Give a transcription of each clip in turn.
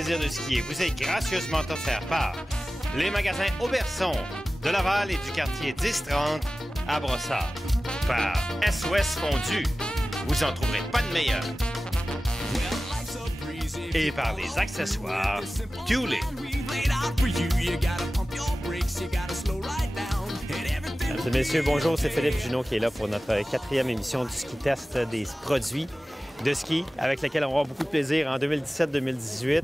plaisir de skier vous est gracieusement offert par les magasins Auberson de Laval et du quartier 1030 à Brossard. Par SOS Fondu, vous en trouverez pas de meilleur. Et par les accessoires Dooley. Mesdames et messieurs, bonjour, c'est Philippe Junot qui est là pour notre 4e émission du ski test des produits de ski avec lesquels on va avoir beaucoup de plaisir en 2017-2018.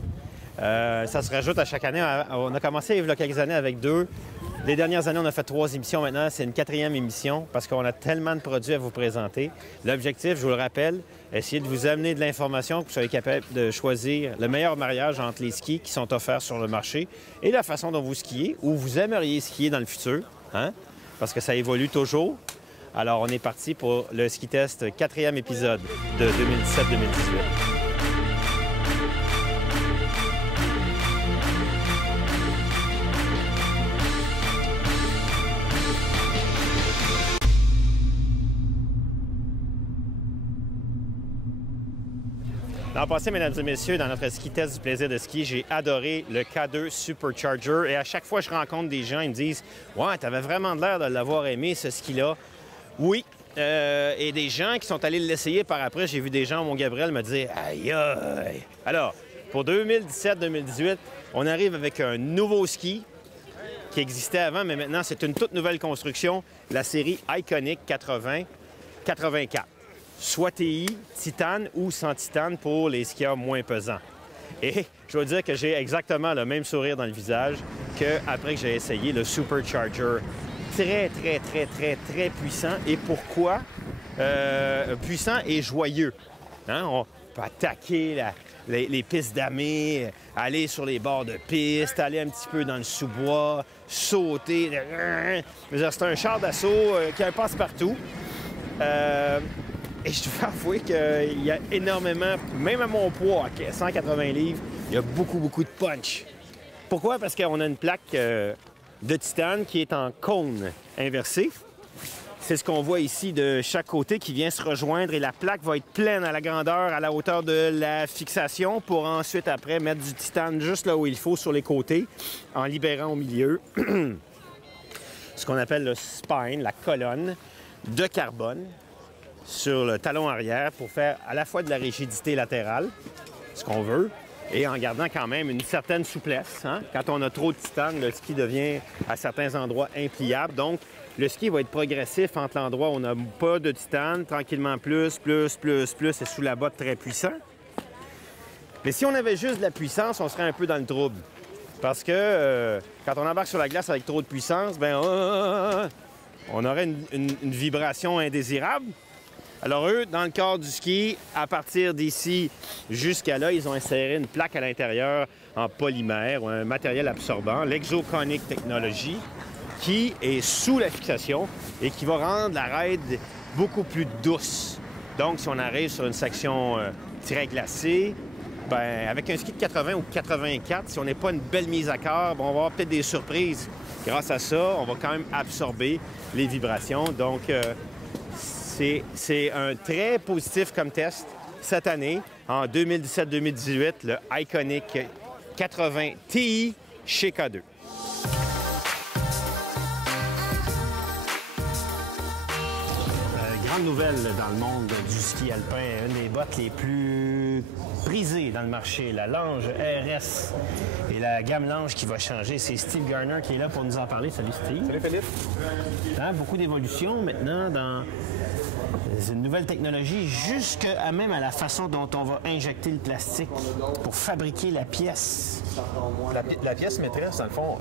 Ça se rajoute à chaque année. On a commencé il y a quelques années avec 2. Les dernières années, on a fait 3 émissions. Maintenant, c'est une 4e émission parce qu'on a tellement de produits à vous présenter. L'objectif, je vous le rappelle, essayer de vous amener de l'information, que vous soyez capable de choisir le meilleur mariage entre les skis qui sont offerts sur le marché et la façon dont vous skiez ou vous aimeriez skier dans le futur, hein? Parce que ça évolue toujours. Alors, on est parti pour le ski test 4e épisode de 2017-2018. L'an passé, mesdames et messieurs, dans notre ski test du plaisir de ski, j'ai adoré le K2 Supercharger. Et à chaque fois que je rencontre des gens, ils me disent « Ouais, t'avais vraiment l'air de l'avoir aimé, ce ski-là. » Oui. Et des gens qui sont allés l'essayer par après, j'ai vu des gens, mon Gabriel, me dire « Aïe, aïe! » Alors, pour 2017-2018, on arrive avec un nouveau ski qui existait avant, mais maintenant, c'est une toute nouvelle construction, la série Iconic 80-84. Soit TI, titane ou sans titane pour les skieurs moins pesants. Et je dois dire que j'ai exactement le même sourire dans le visage qu'après que j'ai essayé le Supercharger. Très, très, très, très, très puissant. Et pourquoi? Puissant et joyeux. Hein? On peut attaquer les pistes d'amé, aller sur les bords de piste, aller un petit peu dans le sous-bois, sauter. C'est un char d'assaut qui a un passe-partout. Et je dois avouer qu'il y a énormément, même à mon poids, à 180 livres, il y a beaucoup, beaucoup de punch. Pourquoi? Parce qu'on a une plaque de titane qui est en cône inversé. C'est ce qu'on voit ici de chaque côté qui vient se rejoindre et la plaque va être pleine à la grandeur, à la hauteur de la fixation pour ensuite, après, mettre du titane juste là où il faut sur les côtés en libérant au milieu ce qu'on appelle le spine, la colonne de carbone sur le talon arrière pour faire à la fois de la rigidité latérale, ce qu'on veut, et en gardant quand même une certaine souplesse. Hein? Quand on a trop de titane, le ski devient à certains endroits impliable. Donc, le ski va être progressif entre l'endroit où on n'a pas de titane, tranquillement plus, et sous la botte très puissant. Mais si on avait juste de la puissance, on serait un peu dans le trouble. Parce que quand on embarque sur la glace avec trop de puissance, ben on aurait une vibration indésirable. Alors eux, dans le corps du ski, à partir d'ici jusqu'à là, ils ont inséré une plaque à l'intérieur en polymère ou un matériel absorbant, l'Exoconic Technology, qui est sous la fixation et qui va rendre la raide beaucoup plus douce. Donc, si on arrive sur une section très glacée, ben, avec un ski de 80 ou 84, si on n'est pas une belle mise à corps, bon, on va avoir peut-être des surprises. Grâce à ça, on va quand même absorber les vibrations. Donc, c'est un très positif comme test cette année, en 2017-2018, le Iconic 80 TI chez K2. Grande nouvelle dans le monde du ski alpin, une des bottes les plus prisées dans le marché, la Lange RS. Et la gamme Lange qui va changer, c'est Steve Garner qui est là pour nous en parler. Salut Steve. Salut Philippe. Hein, beaucoup d'évolution maintenant dans une nouvelle technologie, jusqu'à même à la façon dont on va injecter le plastique pour fabriquer la pièce. La pièce maîtresse, dans le fond,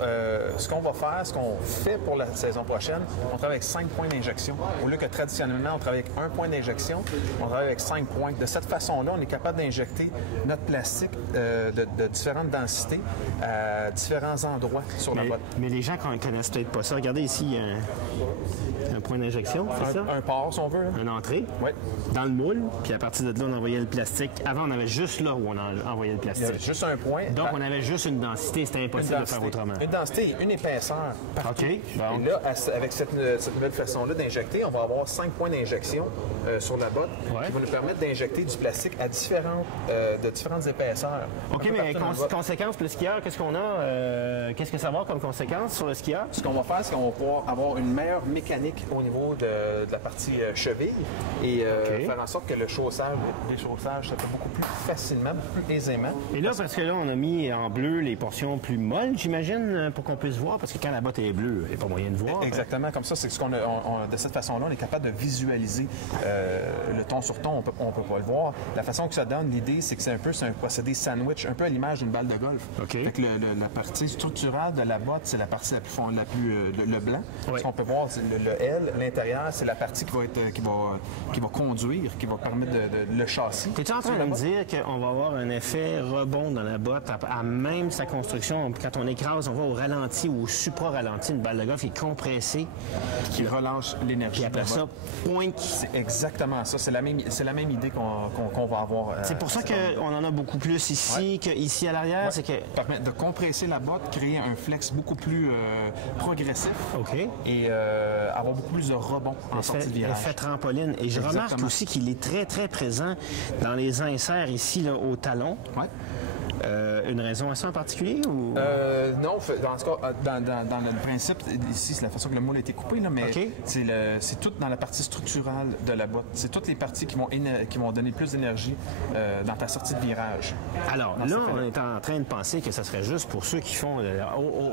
ce qu'on va faire, ce qu'on fait pour la saison prochaine, on travaille avec 5 points d'injection. Au lieu que traditionnellement, on travaille avec 1 point d'injection, on travaille avec 5 points. De cette façon-là, on est capable d'injecter notre plastique de différentes densités à différents endroits sur la botte. Mais les gens ne connaissent peut-être pas ça. Regardez ici, il y a un point d'injection, c'est ça? Un port, si on veut. Là. rentrer Oui. dans le moule, puis à partir de là, on envoyait le plastique. Avant, on avait juste là où on envoyait le Il y a plastique. juste un point. Donc, on avait juste une densité, c'était impossible de faire autrement. Une densité et une épaisseur partout. OK, bon. Et là, avec cette nouvelle façon-là d'injecter, on va avoir 5 points d'injection sur la botte Ouais. qui vont nous permettre d'injecter du plastique à de différentes épaisseurs. OK, Un peu mais partout dans la botte. conséquence pour le skieur, qu'est-ce qu'on a? Qu'est-ce que ça va avoir comme conséquence sur le skieur? Ce qu'on va faire, c'est qu'on va pouvoir avoir une meilleure mécanique au niveau de la partie cheville et OK. faire en sorte que le chaussage, les chaussages se fait beaucoup plus facilement, beaucoup plus aisément. Et là, parce que là, on a mis en bleu les portions plus molles, j'imagine, pour qu'on puisse voir, parce que quand la botte est bleue, il n'y a pas moyen de voir. Exactement, comme ça, c'est ce qu'on a, de cette façon-là, on est capable de visualiser le ton sur ton, on peut pas le voir. La façon que ça donne, l'idée, c'est que c'est un procédé sandwich, un peu à l'image d'une balle de golf. OK. Fait que la partie structurale de la botte, c'est la partie la plus le blanc. Oui. Ce qu'on peut voir, c'est le L, l'intérieur, c'est la partie qui va conduire, qui va permettre le châssis. Es-tu en train de me dire qu'on va avoir un effet rebond dans la botte à même sa construction? Quand on écrase, on va au ralenti ou au supra-ralenti, une balle de golf est compressée. Qui relâche l'énergie. Puis après de la ça, botte. point. C'est exactement ça. C'est la même idée qu'on va avoir. C'est pour ça qu'on en a beaucoup plus ici qu'ici à l'arrière. C'est que... Permet de compresser la botte, créer un flex beaucoup plus progressif OK. et avoir beaucoup plus de rebond en sortie de virage. L'effet trampoline. Et je remarque Exactement. aussi qu'il est très, très présent dans les inserts ici, là, au talon. Ouais. Une raison à ça en particulier? Ou... Non, en tout cas, dans le principe, ici, c'est la façon que le moule a été coupé, là, mais OK. c'est tout dans la partie structurale de la botte. C'est toutes les parties qui vont donner plus d'énergie dans ta sortie de virage. Alors, là, on est en train de penser que ce serait juste pour ceux qui font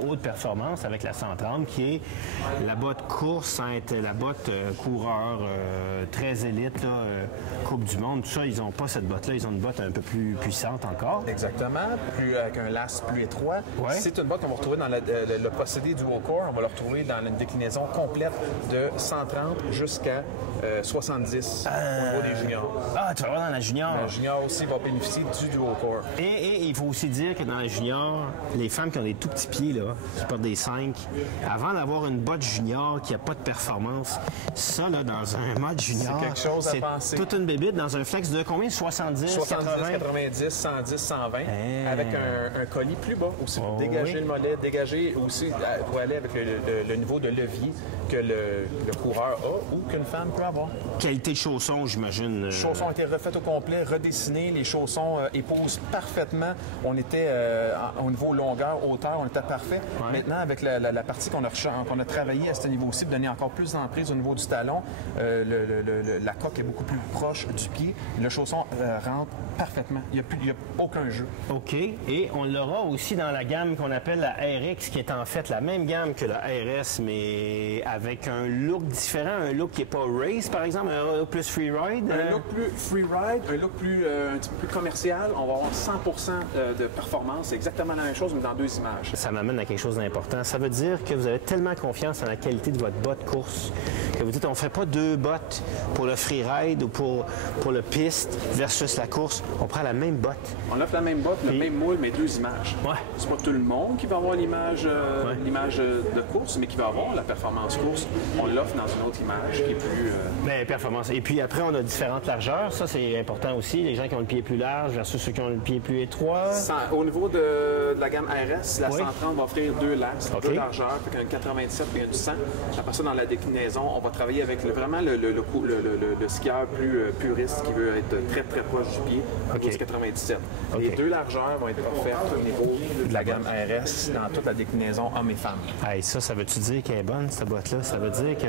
haute performance avec la 130, qui est la botte course sans être la botte coureur très élite, là, Coupe du Monde. Tout ça, ils n'ont pas cette botte-là. Ils ont une botte un peu plus puissante encore. Exactement, avec un last plus étroit. Ouais. C'est une botte qu'on va retrouver dans le procédé dual core. On va le retrouver dans une déclinaison complète de 130 jusqu'à 70 au niveau des juniors. Ah, tu vas voir dans la junior. Le junior aussi va bénéficier du dual core. Et il faut aussi dire que dans la junior, les femmes qui ont des tout petits pieds, là, qui portent des 5, avant d'avoir une botte junior qui n'a pas de performance, ça, là, dans un mode junior, C'est quelque chose à penser. toute une bébite dans un flex de combien? 70, 70, 80? 90, 110, 120, avec un colis plus bas aussi pour dégager le mollet, dégager aussi pour aller avec le niveau de levier que le coureur a ou qu'une femme peut avoir. Qualité de chaussons, j'imagine. Les chaussons ont été refaits au complet, redessinés, les chaussons épousent parfaitement. On était au niveau longueur, hauteur, on était parfait. Ouais. Maintenant, avec la partie qu'on a travaillé à ce niveau-ci, pour donner encore plus d'emprise au niveau du talon, la coque est beaucoup plus proche du pied. Le chausson rentre parfaitement. Il n'y a aucun jeu. OK. Et on l'aura aussi dans la gamme qu'on appelle la RX, qui est en fait la même gamme que la RS, mais avec un look différent, un look qui n'est pas race, par exemple, un look plus freeride. Un look plus freeride, un look un petit peu plus commercial. On va avoir 100% de performance. C'est exactement la même chose, mais dans 2 images. Ça m'amène à quelque chose d'important. Ça veut dire que vous avez tellement confiance en la qualité de votre botte course que vous dites on ne fait pas 2 bottes pour le freeride ou pour le piste versus la course. On prend la même botte. On offre la même botte, le même moule, mais 2 images. Ouais. C'est pas tout le monde qui va avoir l'image de course, mais qui va avoir la performance course. On l'offre dans une autre image qui est plus... Bien, performance. Et puis après, on a différentes largeurs. Ça, c'est important aussi. Les gens qui ont le pied plus large versus ceux qui ont le pied plus étroit. Au niveau de la gamme RS, la 130 va offrir 2 laxes, OK. 2 largeurs, fait qu'un 97 et une 100. Après ça, dans la déclinaison, on va travailler avec vraiment le skieur plus puriste qui veut être très, très proche du pied, au niveau du 97. OK. Les 2 largeurs vont être offertes au niveau de la gamme RS dans toute la déclinaison hommes et femmes. Hey, ça veut-tu dire qu'elle est bonne, cette botte-là? Ça veut dire que...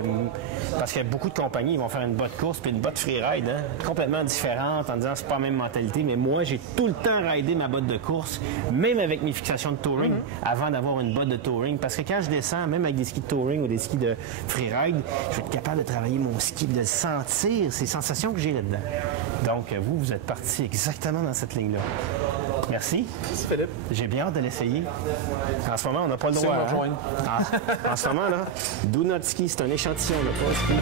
Parce qu'il y a beaucoup de compagnies, ils vont faire une botte course puis une botte freeride, hein? Complètement différente, en disant c'est pas la même mentalité. Mais moi, j'ai tout le temps ridé ma botte de course, même avec mes fixations de touring, avant d'avoir une botte de touring. Parce que quand je descends, même avec des skis de touring ou des skis de freeride, je vais être capable de travailler mon ski, de le sentir, ces sensations que j'ai là-dedans. Donc, vous êtes parti exactement dans cette ligne-là. Merci. Merci Philippe. J'ai bien hâte de l'essayer. En ce moment, on n'a pas le Si droit. on me hein? rejoigne. En ce moment, là, do not ski, c'est un échantillon, là, pas ski.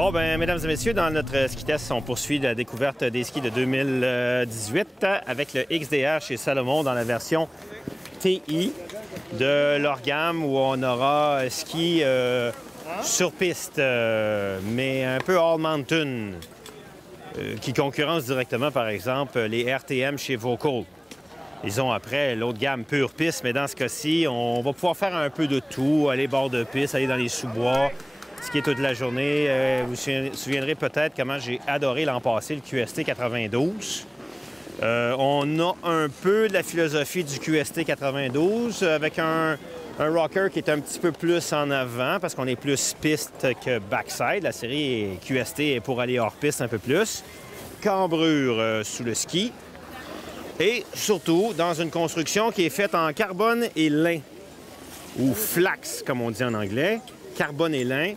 Bon, ben, mesdames et messieurs, dans notre ski test, on poursuit la découverte des skis de 2018 avec le XDR chez Salomon dans la version TI de leur gamme où on aura ski sur piste, mais un peu all mountain, qui concurrence directement, par exemple, les RTM chez Volcol. Ils ont après l'autre gamme pure piste, mais dans ce cas-ci, on va pouvoir faire un peu de tout, aller bord de piste, aller dans les sous-bois, skier toute la journée. Vous vous souviendrez peut-être comment j'ai adoré l'an passé le QST 92. On a un peu de la philosophie du QST 92 avec un rocker qui est un petit peu plus en avant parce qu'on est plus piste que backside. La série QST est pour aller hors piste un peu plus. Cambrure sous le ski. Et surtout, dans une construction qui est faite en carbone et lin, ou flax, comme on dit en anglais, carbone et lin,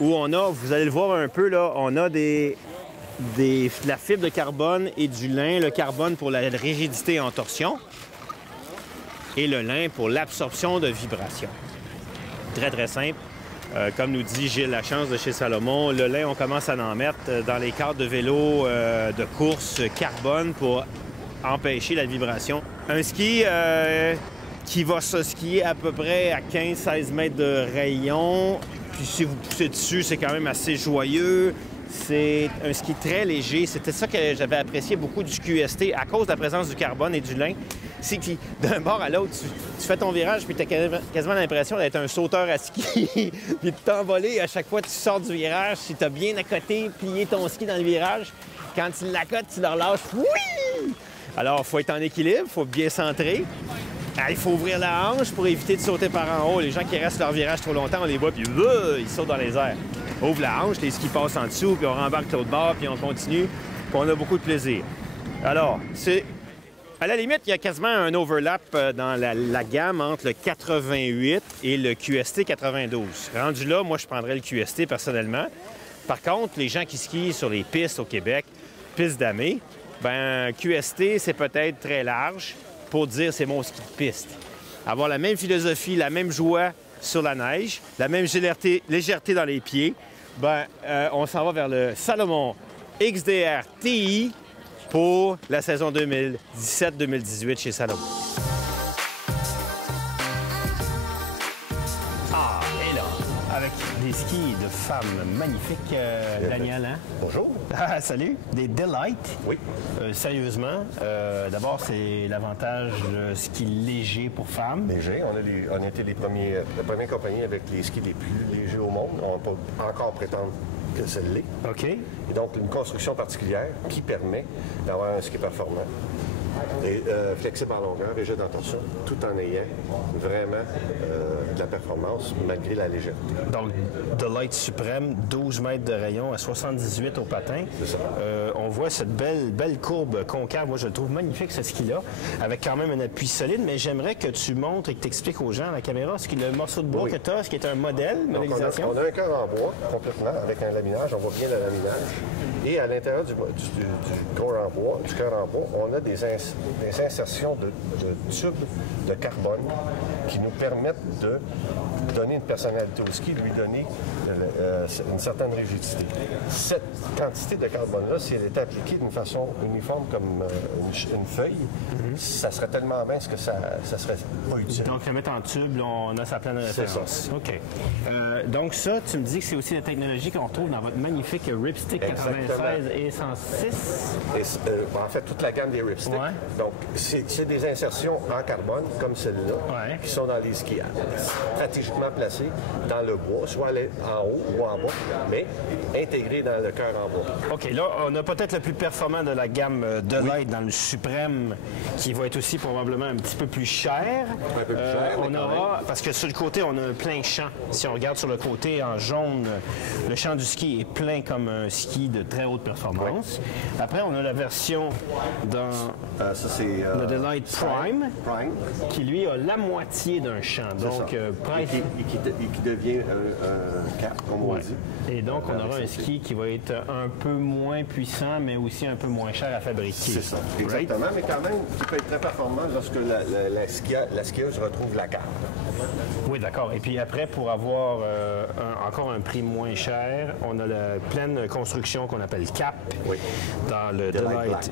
où on a, vous allez le voir un peu, là, on a de la fibre de carbone et du lin, le carbone pour la rigidité en torsion, et le lin pour l'absorption de vibrations. Très, très simple. Comme nous dit Gilles Lachance de chez Salomon, le lin, on commence à en mettre dans les cadres de vélo de course carbone pour empêcher la vibration. Un ski qui va se skier à peu près à 15-16 mètres de rayon. Puis si vous poussez dessus, c'est quand même assez joyeux. C'est un ski très léger. C'était ça que j'avais apprécié beaucoup du QST à cause de la présence du carbone et du lin. C'est que d'un bord à l'autre, tu fais ton virage puis tu as quasiment l'impression d'être un sauteur à ski puis de t'envoler à chaque fois que tu sors du virage. Si tu as bien à côté, plié ton ski dans le virage, quand tu l'accotes, tu le relâches. Oui! Alors, il faut être en équilibre, il faut bien centrer. Il faut ouvrir la hanche pour éviter de sauter par en haut. Les gens qui restent leur virage trop longtemps, on les voit puis ils sautent dans les airs. Ouvre la hanche, les skis passent en dessous, puis on rembarque l'autre bord, puis on continue, puis on a beaucoup de plaisir. Alors, c'est... À la limite, il y a quasiment un overlap dans la gamme entre le 88 et le QST 92. Rendu là, moi, je prendrais le QST personnellement. Par contre, les gens qui skient sur les pistes au Québec, pistes damées, ben QST, c'est peut-être très large pour dire c'est mon ski de piste. Avoir la même philosophie, la même joie sur la neige, la même légèreté dans les pieds, ben, on s'en va vers le Salomon XDR TI pour la saison 2017-2018 chez Salomon. Ah, et là, avec des skis de femmes magnifiques, Daniel, hein? Bonjour. Ah, salut. Des Delight. Oui. Sérieusement, d'abord, c'est l'avantage ski léger pour femmes. Léger. On a été la première compagnie avec les skis les plus légers au monde. On ne peut pas encore prétendre que c'est l'est. OK. Et donc, une construction particulière qui permet d'avoir un ski performant et flexible en longueur, léger dans torsion, tout en ayant vraiment de la performance malgré la légèreté. Donc, Delight suprême, 12 mètres de rayon à 78 au patin. C'est ça. On voit cette belle courbe concave. Moi, je le trouve magnifique, ce ski-là, avec quand même un appui solide, mais j'aimerais que tu montres et que tu expliques aux gens à la caméra ce qui est le morceau de bois que tu as, ce qui est un modèle, modélisation. On a un cœur en bois complètement avec un laminage. On voit bien le laminage. Et à l'intérieur du cœur en bois, on a des insertions de tubes de carbone qui nous permettent de donner une personnalité au ski, lui donner une certaine rigidité. Cette quantité de carbone-là, si elle était appliquée d'une façon uniforme comme une feuille, ça serait tellement mince que ça serait pas utile. Donc, le mettre en tube, là, on a sa pleine référence. C'est ça. OK. Donc ça, tu me dis que c'est aussi la technologie qu'on retrouve dans votre magnifique Ripstick 96 et 106. Et, en fait, toute la gamme des Ripsticks. Ouais. Donc, c'est des insertions en carbone, comme celle-là, qui sont dans les skis stratégiquement placées dans le bois, soit en haut ou en bas, mais intégrées dans le cœur en bois. OK, là, on a peut-être le plus performant de la gamme Delight dans le suprême, qui va être aussi probablement un petit peu plus cher. Un peu plus cher, on aura, parce que sur le côté, on a un plein champ. Si on regarde sur le côté en jaune, le champ du ski est plein comme un ski de très haute performance. Après, on a la version dans Ça, c'est le Delight Prime, Prime. qui lui a la moitié d'un champ. Donc, presque. Et qui devient un cap, comme on dit. Et donc, on aura un ski qui va être un peu moins puissant, mais aussi un peu moins cher à fabriquer. C'est ça, exactement, mais quand même, qui peut être très performant lorsque la skieuse retrouve la carte. Oui, d'accord. Et puis après, pour avoir encore un prix moins cher, on a la pleine construction qu'on appelle CAP dans le Delight.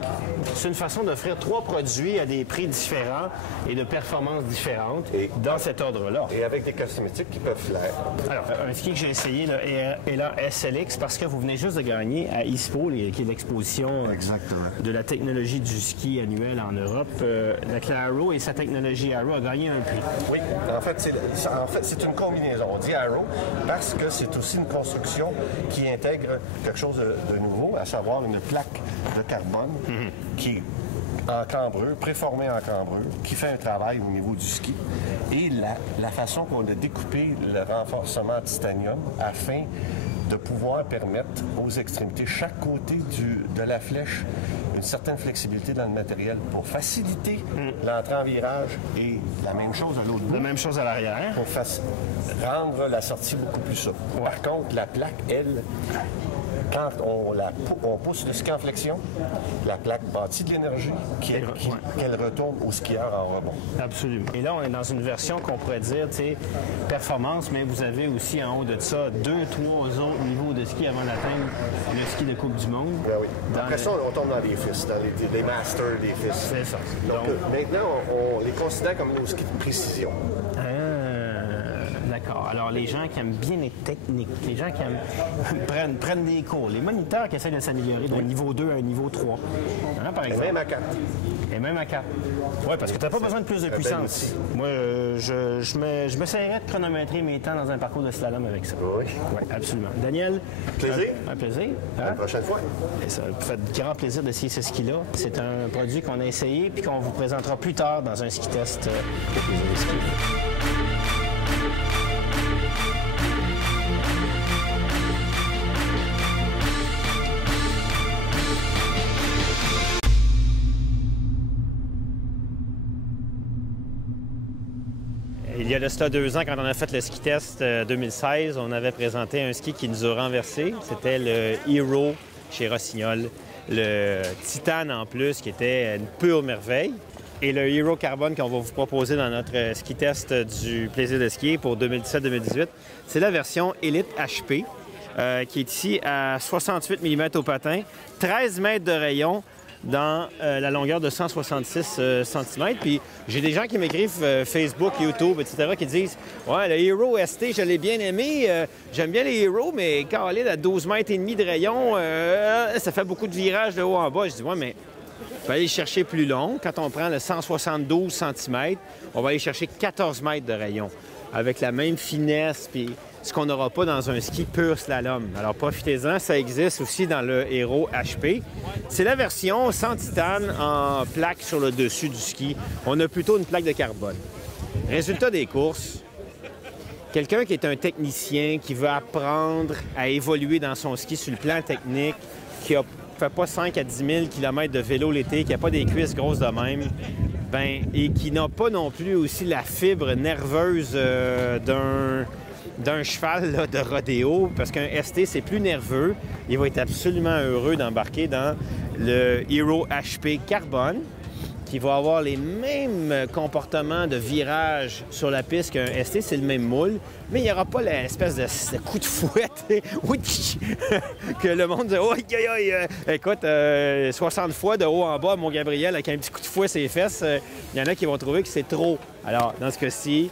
C'est une façon d'offrir 3 produits à des prix différents et de performances différentes dans cet ordre-là. Et avec des cosmétiques qui peuvent plaire. Alors, un ski que j'ai essayé là, est là SLX parce que vous venez juste de gagner à ISPO, qui est l'exposition de la technologie du ski annuel en Europe. La Claro et sa technologie Arrow a gagné un prix. Oui, en fait, c'est une combinaison. On dit Arrow parce que c'est aussi une construction qui intègre quelque chose de nouveau, à savoir une plaque de carbone qui est en cambrure, préformée en cambrure, qui fait un travail au niveau du ski. Et la façon qu'on a découpé le renforcement en titanium afin de pouvoir permettre aux extrémités, chaque côté de la flèche, une certaine flexibilité dans le matériel pour faciliter l'entrée en virage et la même chose à l'autre bout. La même chose à l'arrière. Pour rendre la sortie beaucoup plus souple. Par contre, la plaque, elle, quand on pousse le ski en flexion, la plaque bâtit de l'énergie qu'elle retourne au skieur en rebond. Absolument. Et là, on est dans une version qu'on pourrait dire, tu sais, performance, mais vous avez aussi en haut de ça 2, 3 autres niveaux de ski avant d'atteindre le ski de Coupe du Monde. Ben oui. Après ça, on tombe dans les FIS, dans les masters des FIS. C'est ça. Donc maintenant, on les considère comme nos skis de précision. D'accord. Alors, les gens qui aiment bien les techniques, les gens qui aiment prennent des cours, les moniteurs qui essaient de s'améliorer d'un niveau 2 à un niveau 3. Hein, par exemple. Et même à 4. Et même à 4. Oui, parce que tu n'as pas besoin de plus de puissance. Moi, je m'essayerais de chronométrer mes temps dans un parcours de slalom avec ça. Oui. Oui, absolument. Daniel? Plaisir. Un plaisir. À la prochaine fois. Et ça me fait grand plaisir d'essayer ce ski-là. C'est un produit qu'on a essayé puis qu'on vous présentera plus tard dans un ski test au plaisir de ski. Il y a de cela 2 ans, quand on a fait le ski test 2016, on avait présenté un ski qui nous a renversé. C'était le Hero chez Rossignol. Le Titane en plus, qui était une pure merveille. Et le Hero Carbone qu'on va vous proposer dans notre ski test du plaisir de skier pour 2017-2018, c'est la version Elite HP, qui est ici à 68 mm au patin, 13 mètres de rayon, dans la longueur de 166 cm. Puis j'ai des gens qui m'écrivent Facebook, YouTube, etc., qui disent « Ouais, le Hero ST, je l'ai bien aimé. J'aime bien les Hero, mais quand elle est à 12 mètres et demi de rayon, ça fait beaucoup de virages de haut en bas. » Je dis « Ouais, mais il faut aller chercher plus long. Quand on prend le 172 cm, on va aller chercher 14 mètres de rayon avec la même finesse, puis ce qu'on n'aura pas dans un ski pur slalom. Alors profitez-en, ça existe aussi dans le Hero HP. C'est la version sans titane en plaque sur le dessus du ski. On a plutôt une plaque de carbone. Résultat des courses, quelqu'un qui est un technicien, qui veut apprendre à évoluer dans son ski sur le plan technique, qui ne fait pas 5 à 10 000 km de vélo l'été, qui n'a pas des cuisses grosses de même, et qui n'a pas non plus aussi la fibre nerveuse d'un cheval là, de rodéo, parce qu'un ST, c'est plus nerveux. Il va être absolument heureux d'embarquer dans le Hero HP Carbone, qui va avoir les mêmes comportements de virage sur la piste qu'un ST, c'est le même moule, mais il n'y aura pas l'espèce de coup de fouet que le monde dit « Oh, écoute, 60 fois de haut en bas, mon Gabriel, avec un petit coup de fouet sur les fesses, il y en a qui vont trouver que c'est trop. » Alors, dans ce cas-ci,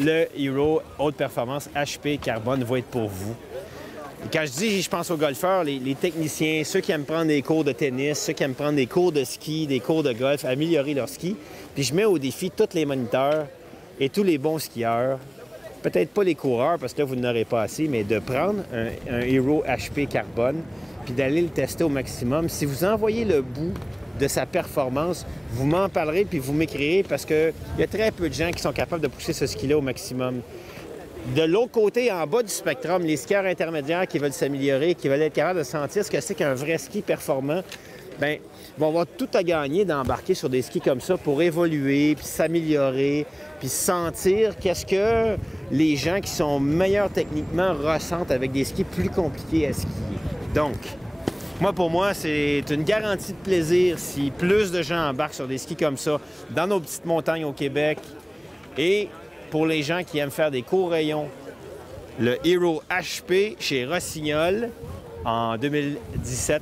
le Hero Haute Performance HP Carbone va être pour vous. Et quand je pense aux golfeurs, les techniciens, ceux qui aiment prendre des cours de tennis, ceux qui aiment prendre des cours de ski, des cours de golf, améliorer leur ski. Puis je mets au défi tous les moniteurs et tous les bons skieurs, peut-être pas les coureurs parce que là, vous n'aurez pas assez, mais de prendre un Hero HP Carbone puis d'aller le tester au maximum. Si vous envoyez le bout de sa performance, vous m'en parlerez puis vous m'écrirez parce qu'il y a très peu de gens qui sont capables de pousser ce ski-là au maximum. de l'autre côté, en bas du spectrum, les skieurs intermédiaires qui veulent s'améliorer, qui veulent être capables de sentir ce que c'est qu'un vrai ski performant, bien, vont avoir tout à gagner d'embarquer sur des skis comme ça pour évoluer, puis s'améliorer, puis sentir qu'est-ce que les gens qui sont meilleurs techniquement ressentent avec des skis plus compliqués à skier. Donc, pour moi, c'est une garantie de plaisir si plus de gens embarquent sur des skis comme ça dans nos petites montagnes au Québec. Et pour les gens qui aiment faire des courts rayons, le Hero HP chez Rossignol en 2017-2018.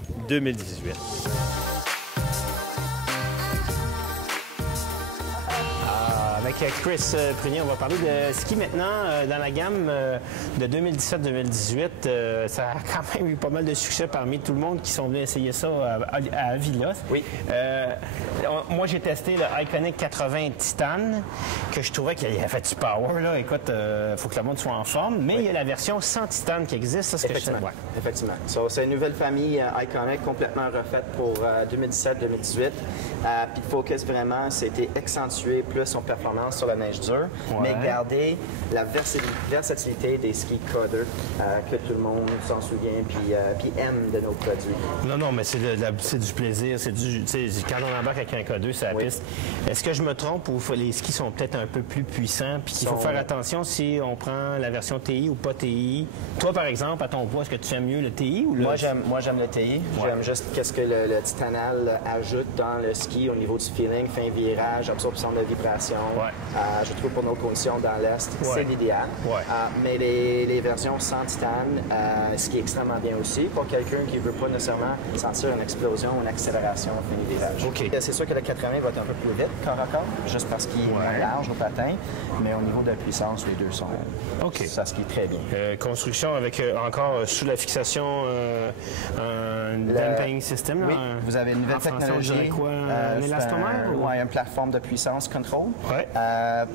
Avec Chris Prunier, on va parler de ski maintenant dans la gamme de 2017-2018. Ça a quand même eu pas mal de succès parmi tout le monde qui sont venus essayer ça à Avila. Oui. Moi, j'ai testé le Iconic 80 Titan, que je trouvais qu'il avait fait du power. Là. Écoute, il faut que le monde soit en forme, mais il y a la version sans Titan qui existe. Ça, Effectivement. Effectivement. So, c'est une nouvelle famille Iconic complètement refaite pour 2017-2018. Puis le focus vraiment, c'était accentuer plus son performance sur la neige dure, mais garder la versatilité des skis K2 que tout le monde s'en souvient puis aime de nos produits. Non, mais c'est du plaisir. Quand on embarque avec un K2 sur la piste, est-ce que je me trompe ou les skis sont peut-être un peu plus puissants puis qu'il faut faire attention si on prend la version TI ou pas TI? Toi, par exemple, à ton poids, est-ce que tu aimes mieux le TI ou le... Moi, j'aime le TI. J'aime juste qu'est-ce que le Titanal ajoute dans le ski au niveau du feeling, fin virage, absorption de vibration. Je trouve pour nos conditions dans l'Est, c'est l'idéal. Mais les versions sans titane, ce qui est extrêmement bien aussi pour quelqu'un qui ne veut pas nécessairement sentir une explosion, une accélération au fin du virage. C'est sûr que le 80 va être un peu plus vite, corps à corps, juste parce qu'il est moins large au patin, mais au niveau de la puissance, les deux sont... Ça skie très bien. Construction avec encore sous la fixation un damping system. Oui, vous avez une nouvelle technologie. Un élastomère? Oui, une plateforme de puissance control.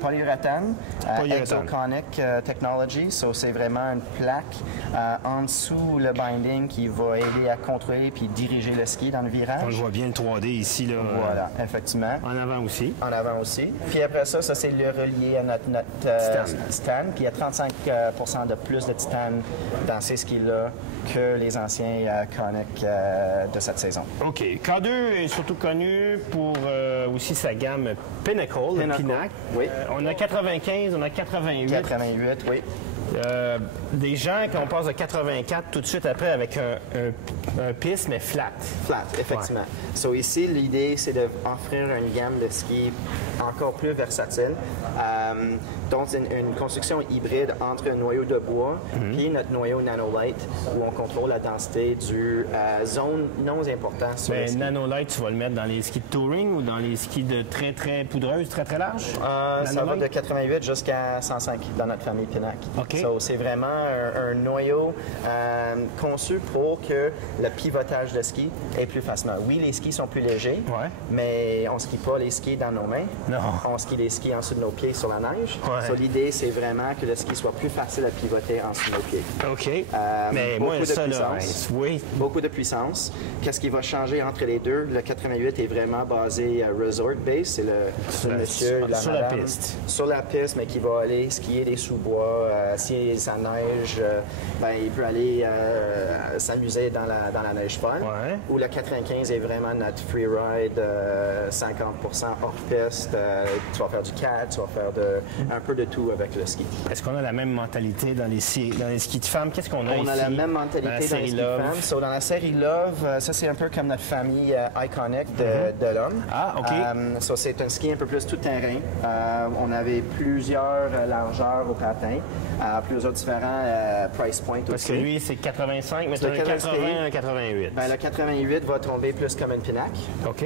Polyuréthane, Exoconic Technology. So, c'est vraiment une plaque en dessous le binding qui va aider à contrôler puis diriger le ski dans le virage. On le voit bien le 3D ici. Là, voilà, effectivement. En avant aussi. En avant aussi. Puis après ça, c'est le relié à notre titane. Puis il y a 35 de plus de titane dans ces skis-là que les anciens Conic de cette saison. OK. K2 est surtout connu pour aussi sa gamme Pinnacle, le Pinac. Oui. On a 95, on a 88. 88, oui. Des gens, quand on passe de 84 tout de suite après avec un piste, mais flat. Flat, effectivement. So ici, l'idée, c'est d'offrir une gamme de skis encore plus versatile. Donc, c'est une construction hybride entre un noyau de bois et notre noyau Nanolite, où on contrôle la densité du zone non importante sur les skis. Nanolite, tu vas le mettre dans les skis de touring ou dans les skis de très, très poudreuses, très, très larges? Ça va de 88 jusqu'à 105 dans notre famille Pinac. Okay. So, c'est vraiment un noyau conçu pour que le pivotage de ski est plus facilement. Oui, les skis sont plus légers, mais on ne skie pas les skis dans nos mains. Non. On skie les skis en dessous de nos pieds sur la neige. So, l'idée, c'est vraiment que le ski soit plus facile à pivoter en dessous de nos pieds. OK. Mais beaucoup moi, de ça, puissance. Oui. Beaucoup de puissance. Qu'est-ce qui va changer entre les deux? Le 88 est vraiment basé resort base. C'est le monsieur, la sur madame, la piste. Sur la piste, mais qui va aller skier des sous-bois. Si ça neige, il peut aller s'amuser dans la neige folle. Ou le 95 est vraiment notre free ride, 50% hors piste. Tu vas faire du CAD, tu vas faire un peu de tout avec le ski. Est-ce qu'on a la même mentalité dans les skis de femmes? Qu'est-ce qu'on a ici? On a la même mentalité dans les skis de femmes. So, dans la série Love, ça c'est un peu comme notre famille Iconic de l'homme. Ah, OK. So, c'est un ski un peu plus tout-terrain. On avait plusieurs largeurs au patin, plusieurs différents price points aussi. Parce que lui, c'est 85, mais c'est un 80, un 88. Le 88 va tomber plus comme une Pinac. OK.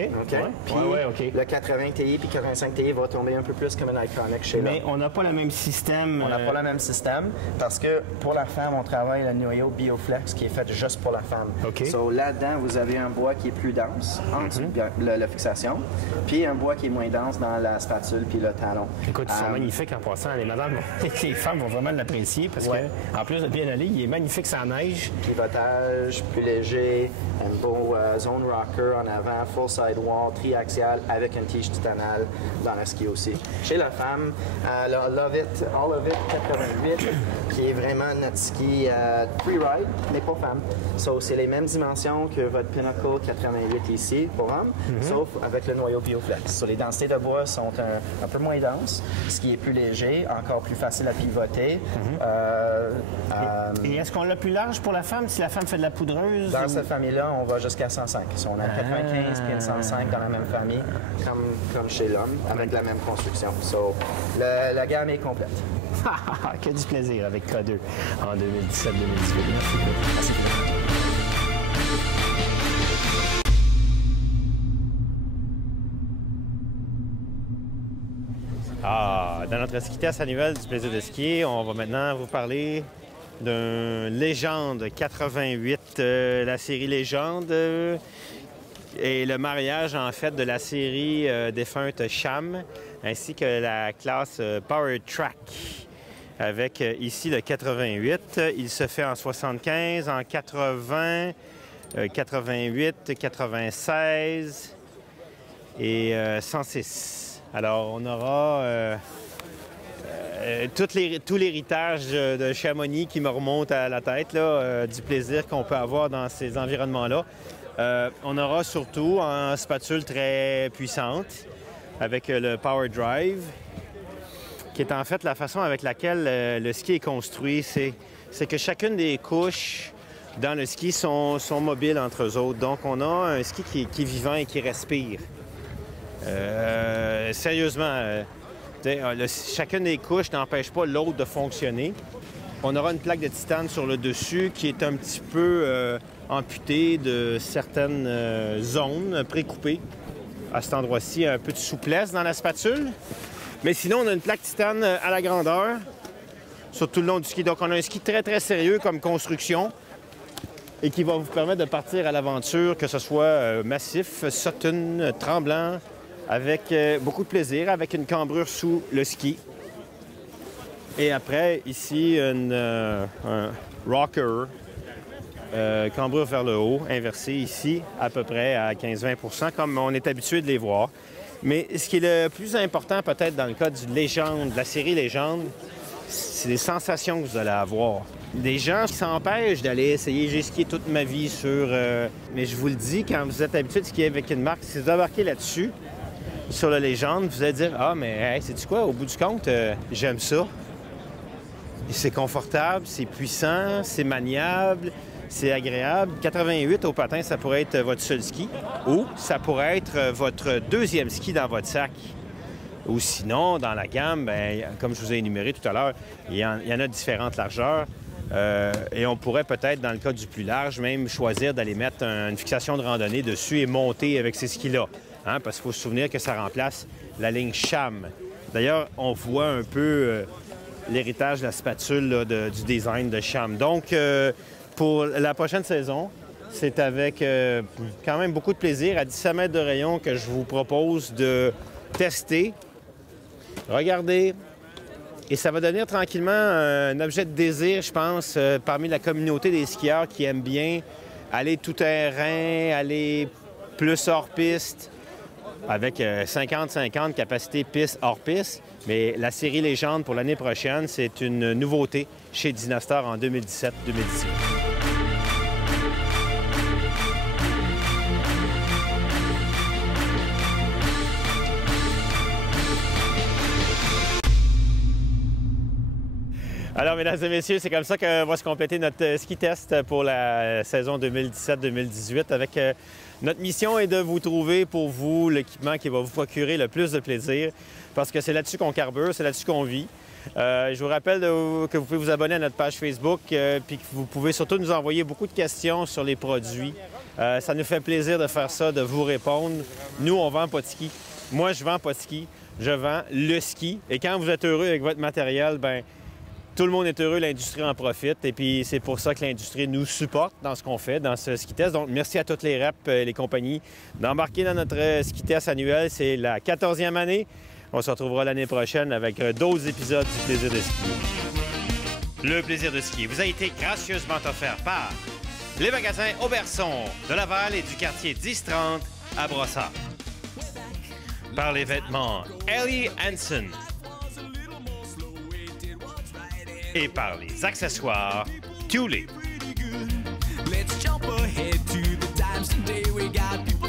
Puis OK. le 80 Ti puis 85 Ti va tomber un peu plus comme un Iconic chez nous. Mais on n'a pas le même système. On n'a pas le même système parce que pour la femme, on travaille le noyau Bioflex qui est fait juste pour la femme. OK. So, là-dedans, vous avez un bois qui est plus dense en dessous de la fixation, puis un bois qui est moins dense dans la spatule puis le talon. Écoute, ils sont magnifiques en passant. Les femmes vont vraiment l'apprécier parce que, en plus de bien aller, il est magnifique sans neige. Pivotage, plus léger, un beau zone rocker en avant, full sidewall, triaxial avec une tige titanale. dans le ski aussi. Chez la femme, le All of It 88, qui est vraiment notre ski freeride, mais pour femme. So, c'est les mêmes dimensions que votre Pinnacle 88 ici pour homme, sauf avec le noyau BioFlex. So, les densités de bois sont un peu moins denses, ce qui est plus léger, encore plus facile à pivoter. Et est-ce qu'on l'a plus large pour la femme, si la femme fait de la poudreuse? Dans cette famille-là, on va jusqu'à 105. So, on a 95 puis 105 dans la même famille, comme chez l'homme, avec la même construction. So, la gamme est complète. Que du plaisir avec K2 en 2017-2018. Merci. Dans notre ski test annuel du plaisir de skier, on va maintenant vous parler d'une Légende 88, la série Légende et le mariage en fait de la série défunte Cham, ainsi que la classe Power Track. Avec ici le 88, il se fait en 75, en 80, 88, 96 et 106. Alors on aura tout l'héritage de Chamonix qui me remonte à la tête, là, du plaisir qu'on peut avoir dans ces environnements-là. On aura surtout une spatule très puissante avec le Power Drive, qui est en fait la façon avec laquelle le ski est construit. C'est que chacune des couches dans le ski sont mobiles entre eux autres. Donc on a un ski qui est vivant et qui respire. Sérieusement, chacune des couches n'empêche pas l'autre de fonctionner. On aura une plaque de titane sur le dessus qui est un petit peu amputée de certaines zones précoupées. À cet endroit-ci, un peu de souplesse dans la spatule. Mais sinon, on a une plaque titane à la grandeur sur tout le long du ski. Donc, on a un ski très, très sérieux comme construction et qui va vous permettre de partir à l'aventure, que ce soit massif, Sutton, tremblant, avec beaucoup de plaisir, avec une cambrure sous le ski. Et après, ici, un rocker, cambrure vers le haut, inversé ici, à peu près à 15-20 %, comme on est habitué de les voir. Mais ce qui est le plus important peut-être dans le cas du Légende, de la série Légende, c'est les sensations que vous allez avoir. Des gens qui s'empêchent d'aller essayer. J'ai skié toute ma vie sur... mais je vous le dis, quand vous êtes habitué de skier avec une marque, si vous embarquez là-dessus, sur la Légende, vous allez dire « Ah, mais hey, sais-tu quoi? Au bout du compte, j'aime ça. C'est confortable, c'est puissant, c'est maniable. » C'est agréable. 88 au patin, ça pourrait être votre seul ski ou ça pourrait être votre deuxième ski dans votre sac. Ou sinon, dans la gamme, bien, comme je vous ai énuméré tout à l'heure, il y en a différentes largeurs. Et on pourrait peut-être, dans le cas du plus large, même choisir d'aller mettre une fixation de randonnée dessus et monter avec ces skis-là. Hein? Parce qu'il faut se souvenir que ça remplace la ligne Cham. D'ailleurs, on voit un peu l'héritage de la spatule là, du design de Cham. Donc, pour la prochaine saison, c'est avec quand même beaucoup de plaisir, à 17 mètres de rayon, que je vous propose de tester, regarder, et ça va devenir tranquillement un objet de désir, je pense, parmi la communauté des skieurs qui aiment bien aller tout terrain, aller plus hors piste, avec 50-50 capacité piste hors piste. Mais la série Légende pour l'année prochaine, c'est une nouveauté chez Dynastar en 2017-2018. Alors, mesdames et messieurs, c'est comme ça qu'on va se compléter notre ski test pour la saison 2017-2018 avec notre mission est de vous trouver pour vous l'équipement qui va vous procurer le plus de plaisir parce que c'est là-dessus qu'on carbure, c'est là-dessus qu'on vit. Je vous rappelle que vous pouvez vous abonner à notre page Facebook puis que vous pouvez surtout nous envoyer beaucoup de questions sur les produits. Ça nous fait plaisir de faire ça, de vous répondre. Nous, on vend pas de ski. Moi, je vends pas de ski. Je vends le ski. Et quand vous êtes heureux avec votre matériel, bien, tout le monde est heureux, l'industrie en profite. Et puis, c'est pour ça que l'industrie nous supporte dans ce qu'on fait, dans ce ski test. Donc, merci à toutes les reps et les compagnies d'embarquer dans notre ski test annuel. C'est la 14e année. On se retrouvera l'année prochaine avec d'autres épisodes du Plaisir de skier. Le Plaisir de skier vous a été gracieusement offert par les magasins Auberson de Laval et du quartier 1030 à Brossard. par les vêtements Helly Hansen et par les accessoires Thule. Let's jump ahead to the times today. We got people